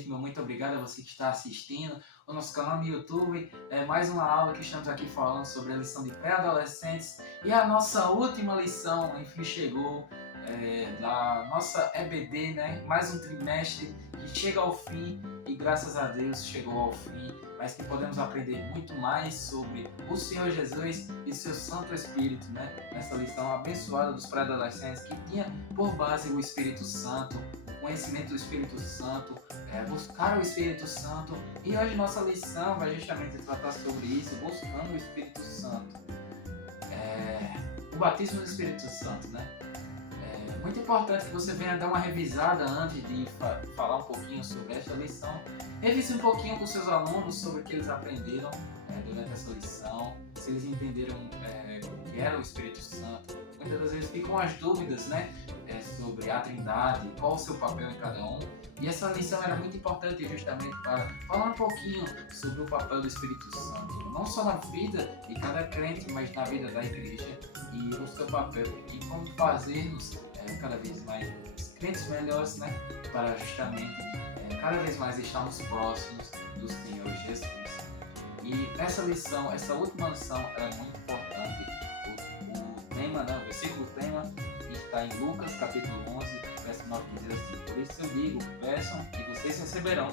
novamente, meu muito obrigado a você que está assistindo o nosso canal no YouTube. É mais uma aula que estamos aqui falando sobre a lição de pré-adolescentes. E a nossa última lição, enfim, chegou da nossa EBD, né? Mais um trimestre que chega ao fim e graças a Deus chegou ao fim, mas que podemos aprender muito mais sobre o Senhor Jesus e seu Santo Espírito, né? Nessa lição abençoada dos pré-adolescentes que tinha por base o Espírito Santo, o conhecimento do Espírito Santo, buscar o Espírito Santo. E hoje nossa lição vai justamente tratar sobre isso, buscando o Espírito Santo. O batismo do Espírito Santo, né? É muito importante que você venha dar uma revisada antes de falar um pouquinho sobre esta lição. Revise um pouquinho com seus alunos sobre o que eles aprenderam durante essa lição, se eles entenderam o que era o Espírito Santo. Muitas das vezes ficam as dúvidas, né, sobre a Trindade, qual o seu papel em cada um. E essa lição era muito importante justamente para falar um pouquinho sobre o papel do Espírito Santo, não só na vida de cada crente, mas na vida da igreja e o seu papel e como fazermos cada vez mais crentes melhores, né, para justamente cada vez mais estarmos próximos do Senhor Jesus. E nessa lição, essa última lição, ela é muito importante. O tema, né, o versículo tema está em Lucas capítulo 11, verso 9, que diz assim: por isso eu digo, peçam e vocês receberão,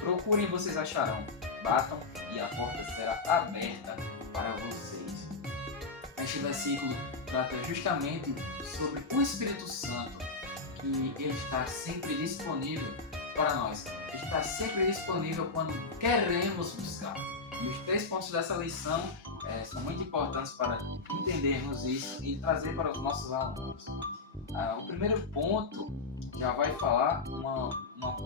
procurem e vocês acharão, batam e a porta será aberta para vocês. Este versículo trata justamente sobre o Espírito Santo, que ele está sempre disponível para nós, está sempre disponível quando queremos buscar. E os 3 pontos dessa lição são muito importantes para entendermos isso e trazer para os nossos alunos. O primeiro ponto já vai falar uma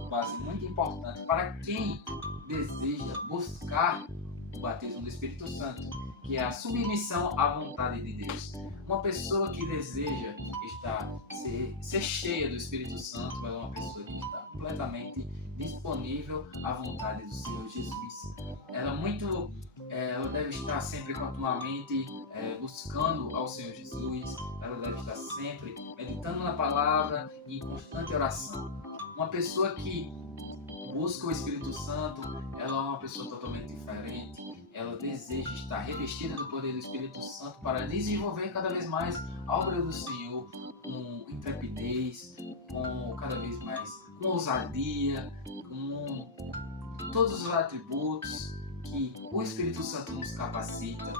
base muito importante para quem deseja buscar o batismo do Espírito Santo, que é a submissão à vontade de Deus. Uma pessoa que deseja ser cheia do Espírito Santo, ela é uma pessoa que está completamente disponível à vontade do Senhor Jesus. Ela deve estar sempre continuamente buscando ao Senhor Jesus, ela deve estar sempre meditando na palavra e em constante oração. Uma pessoa que busca o Espírito Santo, ela é uma pessoa totalmente diferente, ela deseja estar revestida do poder do Espírito Santo para desenvolver cada vez mais a obra do Senhor com intrepidez, com cada vez mais com ousadia, com todos os atributos que o Espírito Santo nos capacita.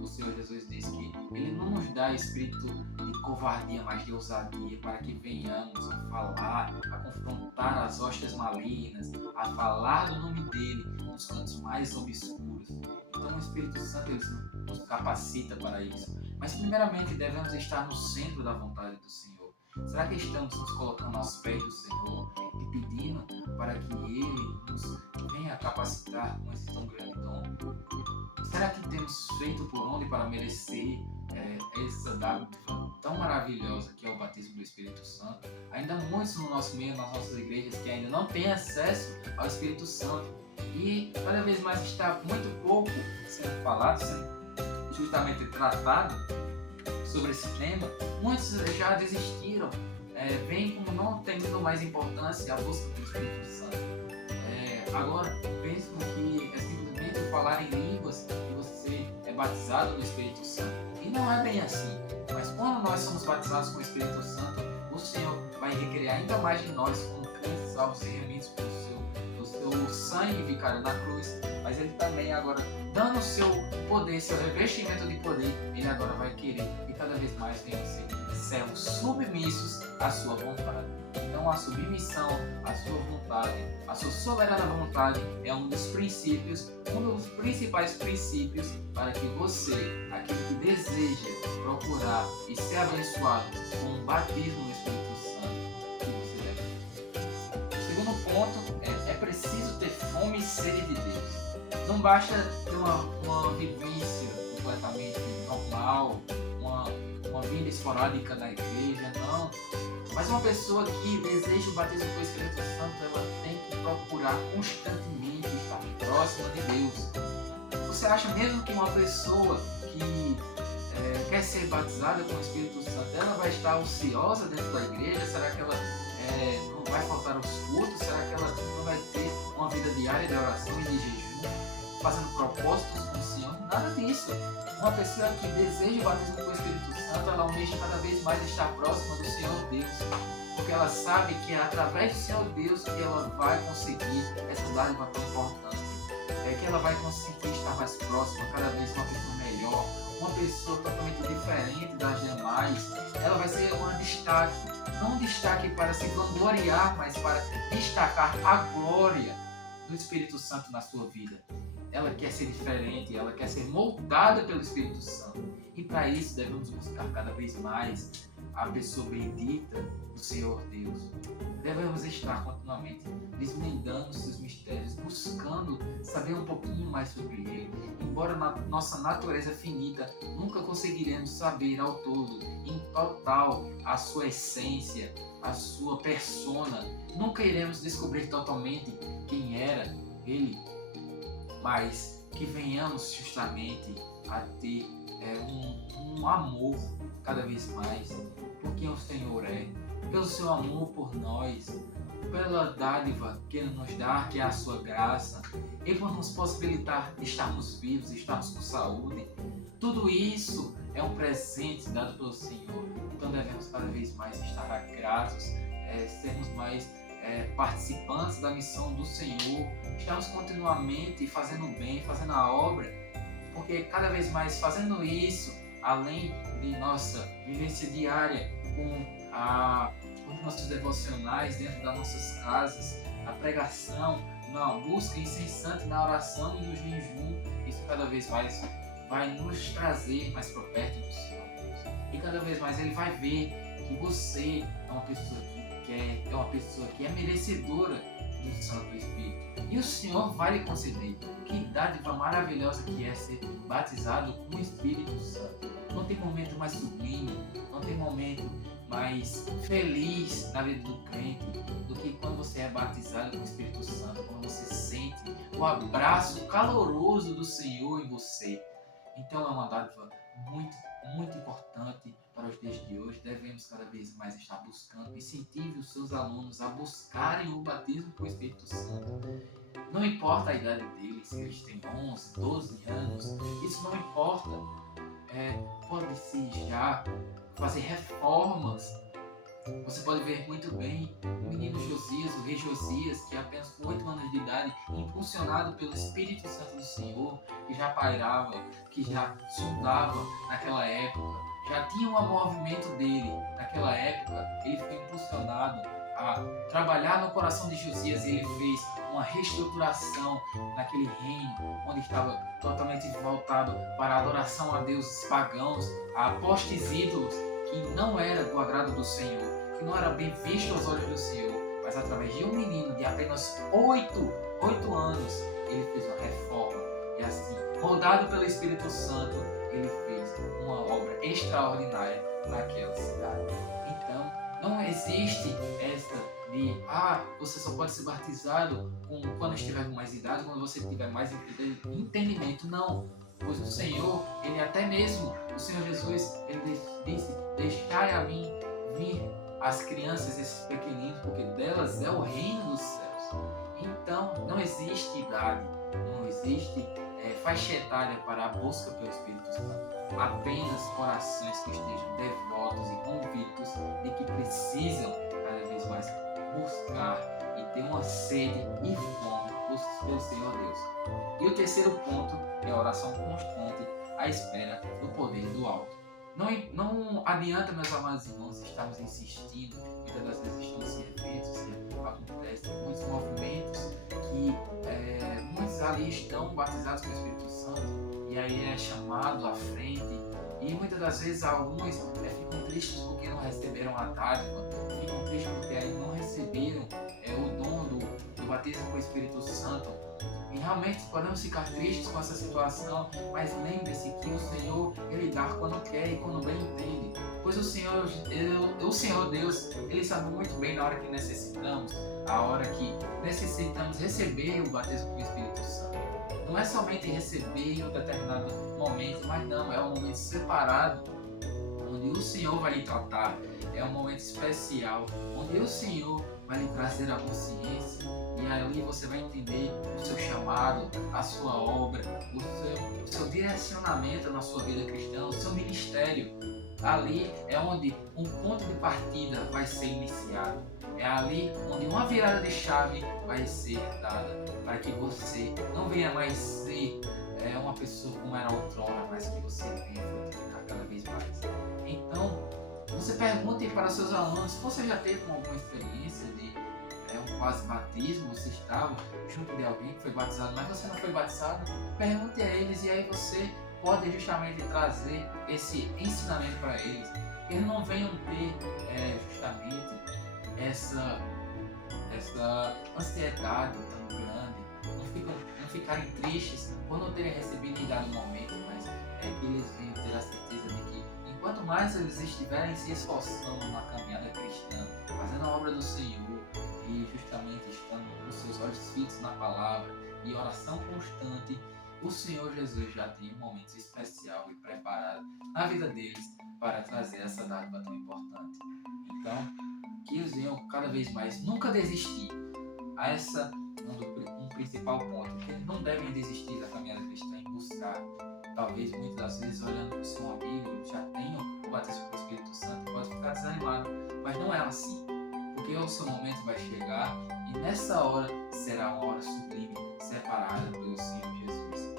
O Senhor Jesus diz que Ele não nos dá espírito de covardia, mas de ousadia, para que venhamos a falar, a confrontar as hostes malignas, a falar do nome dEle nos cantos mais obscuros. Então o Espírito Santo ele nos capacita para isso. Mas primeiramente devemos estar no centro da vontade do Senhor. Será que estamos nos colocando aos pés do Senhor e pedindo para que Ele nos venha capacitar com esse tão grande dom? Será que temos feito por onde para merecer essa dádiva tão maravilhosa que é o batismo do Espírito Santo? Ainda muitos no nosso meio, nas nossas igrejas, que ainda não têm acesso ao Espírito Santo. E cada vez mais está muito pouco sendo falado, sendo justamente tratado sobre esse tema. Muitos já desistiram, veem como não tendo mais importância a busca do Espírito Santo. Agora pensam que é simplesmente falar em línguas que você é batizado no Espírito Santo. E não é bem assim. Mas quando nós somos batizados com o Espírito Santo, o Senhor vai requerer ainda mais de nós como crentes salvos e remidos pelo seu sangue vicário na cruz. Mas Ele também agora, dando o seu poder, seu revestimento de poder, Ele agora vai querer que cada vez mais venham ser servos submissos à sua vontade. Então a submissão à sua vontade, a sua soberana vontade é um dos princípios, um dos principais princípios para que você, aquele que deseja procurar e ser abençoado com o batismo no Espírito Santo, que você deve ter. O segundo ponto é preciso ter fome e sede de Deus. Não basta ter uma vivência completamente normal, uma vida esporádica na igreja, não. Mas uma pessoa que deseja o batismo com o Espírito Santo, ela tem que procurar constantemente estar próxima de Deus. Você acha mesmo que uma pessoa que quer ser batizada com o Espírito Santo, ela vai estar ociosa dentro da igreja? Será que ela não vai faltar aos cultos? Será que ela não vai ter uma vida diária de oração e de jejum, fazendo propósitos com o Senhor? Nada disso. Uma pessoa que deseja o batismo com o Espírito Santo, ela almeja cada vez mais estar próxima do Senhor Deus, porque ela sabe que é através do Senhor Deus que ela vai conseguir essa dádiva tão importante. É que ela vai conseguir estar mais próxima, cada vez uma pessoa melhor, uma pessoa totalmente diferente das demais. Ela vai ser um destaque, não um destaque para se vangloriar, mas para destacar a glória do Espírito Santo na sua vida. Ela quer ser diferente, ela quer ser moldada pelo Espírito Santo. E para isso devemos buscar cada vez mais a pessoa bendita do Senhor Deus. Devemos estar continuamente desvendando seus mistérios, buscando saber um pouquinho mais sobre Ele. Embora na nossa natureza finita, nunca conseguiremos saber ao todo, em total, a sua essência, a sua persona. Nunca iremos descobrir totalmente quem era Ele, mas que venhamos justamente a ter um amor cada vez mais por quem o Senhor é, pelo seu amor por nós, pela dádiva que Ele nos dá, que é a sua graça, e por nos possibilitar estarmos vivos, estarmos com saúde. Tudo isso é um presente dado pelo Senhor. Então devemos cada vez mais estar gratos, sermos mais participantes da missão do Senhor, estamos continuamente fazendo o bem, fazendo a obra, porque cada vez mais fazendo isso, além de nossa vivência diária com os nossos devocionais dentro das nossas casas, a pregação, na busca incessante na oração e no jejum, isso cada vez mais vai nos trazer mais para perto do Senhor Deus. E cada vez mais Ele vai ver que você é uma pessoa é uma pessoa que é merecedora do Santo Espírito. E o Senhor vai lhe conceder. Que dádiva maravilhosa que é ser batizado com o Espírito Santo. Não tem momento mais sublime, não tem momento mais feliz na vida do crente do que quando você é batizado com o Espírito Santo, quando você sente o abraço caloroso do Senhor em você. Então é uma dádiva muito, muito importante para os dias de hoje. Devemos cada vez mais estar buscando. Incentive os seus alunos a buscarem o batismo com o Espírito Santo. Não importa a idade deles, se eles têm 11, 12 anos, isso não importa. Pode-se já fazer reformas. Você pode ver muito bem o menino Josias, o rei Josias, que apenas com 8 anos de idade, impulsionado pelo Espírito Santo do Senhor, que já pairava, que já sondava naquela época, já tinha um movimento dele. Naquela época, ele foi impulsionado a trabalhar no coração de Josias e ele fez uma reestruturação naquele reino, onde estava totalmente voltado para a adoração a deuses pagãos, a postes ídolos, que não era do agrado do Senhor, que não era bem visto aos olhos do Senhor, mas através de um menino de apenas 8 anos, ele fez uma reforma. E assim, moldado pelo Espírito Santo, ele fez uma obra extraordinária naquela cidade. Então, não existe esta de, você só pode ser batizado quando estiver com mais idade, quando você tiver mais entendimento. Não, pois o Senhor, Ele até mesmo, o Senhor Jesus, Ele disse, deixai a mim vir as crianças, esses pequeninos, porque delas é o reino dos céus. Então, não existe idade, não existe faixa etária para a busca pelo Espírito Santo. Apenas corações que estejam devotos e convictos de que precisam cada vez mais buscar e ter uma sede e fome pelo Senhor Deus. E o terceiro ponto é a oração constante à espera do poder do alto. Não adianta, meus amados irmãos, estarmos insistindo, muitas das vezes estamos sem efeitos, acontecem muitos movimentos que muitos ali estão batizados com o Espírito Santo e aí é chamado à frente, e muitas das vezes alguns ficam tristes porque não receberam a dádiva, ficam tristes porque aí não receberam o dom do batismo com o Espírito Santo. E realmente podemos ficar tristes com essa situação, mas lembre-se que o Senhor, Ele dá quando quer e quando bem entende. Pois o Senhor Deus, Ele sabe muito bem na hora que necessitamos, a hora que necessitamos receber o batismo com o Espírito Santo. Não é somente receber em um determinado momento, mas não, é um momento separado, onde o Senhor vai lhe tratar, é um momento especial, onde o Senhor vai lhe trazer a consciência e ali você vai entender o seu chamado, a sua obra, o seu direcionamento na sua vida cristã, o seu ministério. Ali é onde um ponto de partida vai ser iniciado. É ali onde uma virada de chave vai ser dada para que você não venha mais ser uma pessoa como era outrora, mas que você venha frutificar cada vez mais. Então, você pergunte para seus alunos se você já teve alguma experiência de um quase batismo, você estava junto de alguém que foi batizado, mas você não foi batizado. Pergunte a eles e aí você pode justamente trazer esse ensinamento para eles. Eles não venham ter justamente essa ansiedade tão grande, não ficarem tristes por não terem recebido em dado momento, mas que eles venham ter a certeza de que enquanto mais eles estiverem se esforçando na caminhada cristã, fazendo a obra do Senhor e justamente estando com seus olhos fixos na palavra e oração constante, o Senhor Jesus já tem um momento especial e preparado na vida deles para trazer essa dádiva tão importante. Então, que eles venham cada vez mais nunca desistir. Um principal ponto, que eles não devem desistir da caminhada cristã em buscar. Talvez muitas das vezes olhando para o seu amigo, já tenha o batismo com o Espírito Santo, pode ficar desanimado, mas não é assim. Porque o seu momento vai chegar e nessa hora será uma hora sublime, separada pelo Senhor Jesus.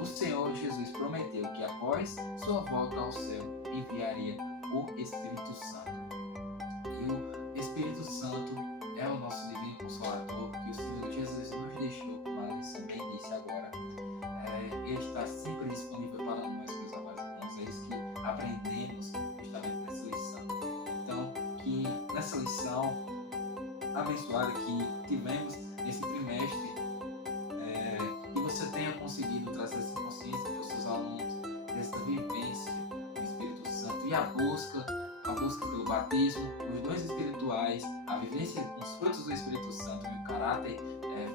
O Senhor Jesus prometeu que após sua volta ao céu enviaria o Espírito Santo. E o Espírito Santo é o nosso divino consolador que o Senhor Jesus nos deixou, como a Alice também disse agora. Ele está sempre disponível para nós, meus amados irmãos. É isso que aprendemos justamente nessa lição. Então, que nessa lição abençoada que tivemos nesse trimestre, que você tenha conseguido trazer essa consciência para os seus alunos, dessa vivência do Espírito Santo e a busca pelo batismo, os dons espirituais, a vivência com os frutos do Espírito Santo e o caráter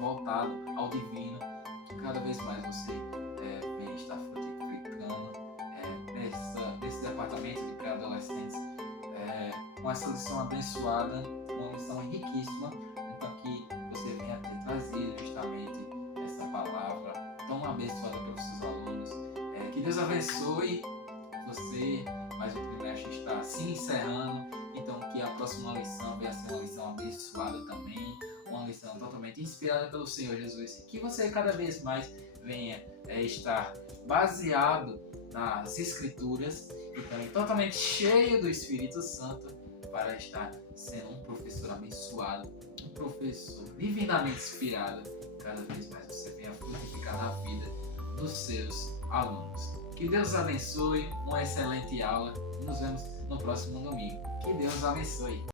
voltado ao divino, que cada vez mais você venha estar frutificando nesse departamento de pré-adolescentes, com essa lição abençoada, uma lição riquíssima, então que você venha ter trazido justamente essa palavra tão abençoada pelos seus alunos. Que Deus abençoe você, mas o trimestre está se encerrando, então que a próxima lição venha ser uma lição abençoada também, uma lição totalmente inspirada pelo Senhor Jesus, que você cada vez mais venha estar baseado nas Escrituras e também totalmente cheio do Espírito Santo para estar sendo um professor abençoado, um professor divinamente inspirado. Cada vez mais você venha frutificar na vida dos seus alunos. Que Deus abençoe, uma excelente aula e nos vemos no próximo domingo. Que Deus abençoe.